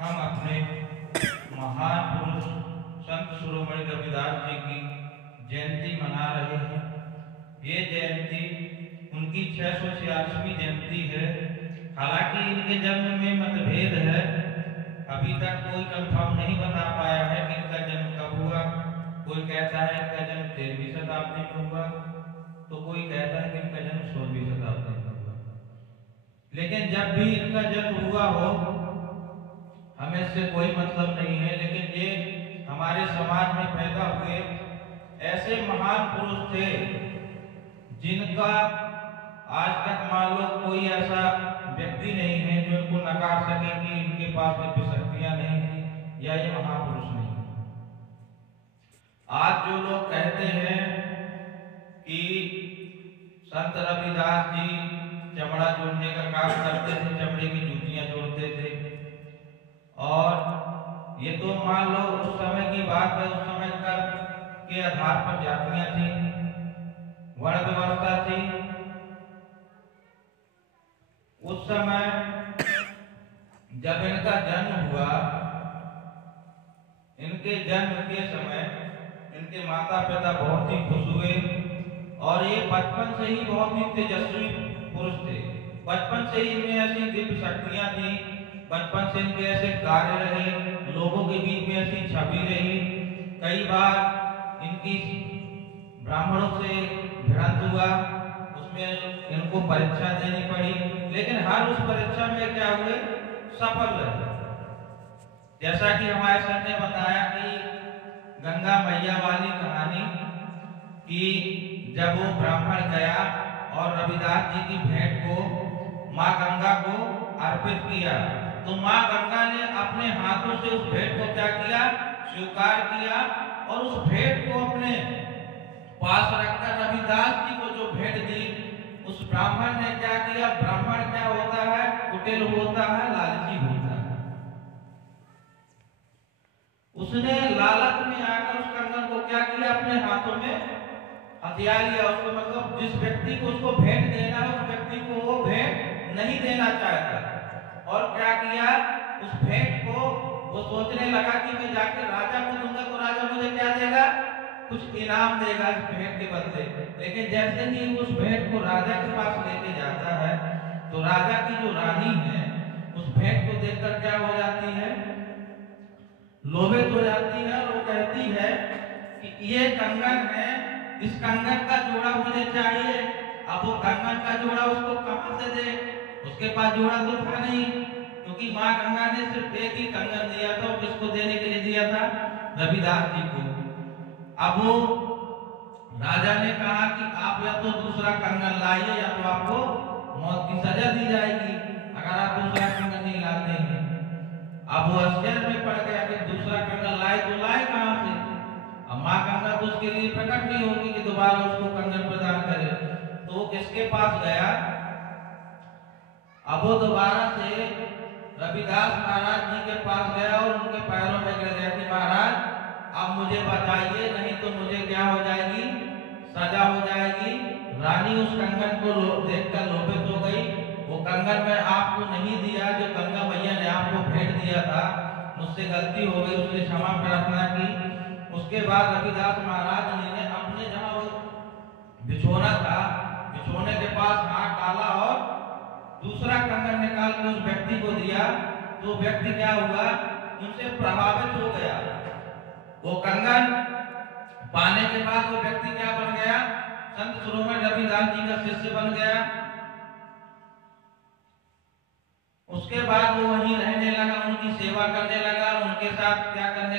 हम अपने महान पुरुष संत शिरोमणि रविदास जी की जयंती मना रहे हैं। ये जयंती उनकी 646वीं जयंती है। हालांकि इनके जन्म में मतभेद है। अभी तक कोई कंफर्म नहीं बता पाया है कि इनका जन्म कब हुआ। कोई कहता है इनका जन्म 13वीं शताब्दी में हुआ, तो कोई कहता है कि इनका जन्म 16वीं शताब्दी में हुआ। लेकिन जब भी इनका जन्म हुआ हो, हमें इससे कोई मतलब नहीं है। लेकिन ये हमारे समाज में पैदा हुए ऐसे महान पुरुष थे जिनका आज तक मान लो कोई ऐसा व्यक्ति नहीं है जो इनको नकार सके कि इनके पास में शक्तियां नहीं थी या ये महापुरुष नहीं है। आज जो लोग कहते हैं कि संत रविदास जी चमड़ा जोड़ने का काम करते थे, चमड़े की जूतियां जोड़ते थे, और ये तो मान लो उस समय की बात है। उस समय के आधार पर जातियां थी, वर्ण व्यवस्था थी। उस समय जब इनका जन्म हुआ, इनके जन्म के समय इनके माता पिता बहुत ही खुश हुए और ये बचपन से ही बहुत ही तेजस्वी पुरुष थे। बचपन से ही इनमें ऐसी दिव्य शक्तियां थी, बचपन से इनके ऐसे कार्य रहे, लोगों के बीच में ऐसी छवि रही। कई बार इनकी ब्राह्मणों से भिड़ंत हुआ, उसमें इनको परीक्षा देनी पड़ी, लेकिन हर उस परीक्षा में क्या हुए, सफल रहे। जैसा कि हमारे सर ने बताया कि गंगा मैया वाली कहानी कि जब वो ब्राह्मण गया और रविदास जी की भेंट को माँ गंगा को अर्पित किया, तो माँ गंगा ने अपने हाथों से उस भेंट को क्या किया, स्वीकार किया, और उस भेंट को अपने पास रखकर रविदास जी को जो भेंट दी, उस ब्राह्मण ने क्या किया। ब्राह्मण क्या होता है, कुटिल होता है, लालची होता है। उसने लालच में आकर उस कंगन को क्या किया, अपने हाथों में हथिया लिया। उसको मतलब जिस व्यक्ति को उसको भेंट देना है, उस व्यक्ति को वो भेंट नहीं देना चाहता। और क्या किया, उस भेंट को वो सोचने लगा कि मैं जाकर राजा को दूंगा तो राजा मुझे क्या देगा, कुछ इनाम देगा इस भेंट के बदले। लेकिन जैसे ही उस भेंट को राजा के पास लेके जाता है, तो राजा की जो रानी है उस भेंट को देखकर क्या हो जाती है, लोभित हो जाती है। और वो कहती है कि ये कंगन है, इस कंगन का जोड़ा मुझे चाहिए। अब वो कंगन का जोड़ा उसको कहां से दे, उसके पास जोड़ा तो था नहीं, क्योंकि माँ गंगा ने सिर्फ एक ही कंगन दिया था। किसको देने के लिए दिया था, रविदास जी को। अब वो राजा ने कहा कि आप या तो दूसरा कंगन लाइए या तो आपको मौत की सजा दी जाएगी अगर आप दूसरा कंगन नहीं लाते हैं। अब वो आश्चर्य में पड़ गया कि दूसरा कंगन लाए तो लाए कहां से। अब माँ गंगा तो उसके लिए प्रकट नहीं होगी कि दोबारा उसको कंगन प्रदान करे। तो वो किसके पास गया, अब वो दोबारा से रविदास महाराज जी के पास गया और उनके पैरों में गिर गया कि महाराज अब मुझे बताइए, नहीं तो मुझे क्या हो जाएगी, सजा हो जाएगी। रानी उस कंगन को देखकर लोभित हो गई। वो कंगन मैं आपको नहीं दिया, जो गंगा मैया ने आपको भेंट दिया था, मुझसे गलती हो गई, उसने क्षमा प्रार्थना की। उसके बाद रविदास महाराज ने अपने जहां वो बिछोना था, बिछोने के पास हाथ डाला और दूसरा कंगन निकाल के उस व्यक्ति को दिया। तो व्यक्ति क्या हुआ, उनसे प्रभावित हो गया। वो कंगन पाने के बाद वो व्यक्ति क्या बन गया, संत शिरोमणि रविदास जी का शिष्य बन गया। उसके बाद वो वहीं रहने लगा, उनकी सेवा करने लगा, उनके साथ क्या करने लगा।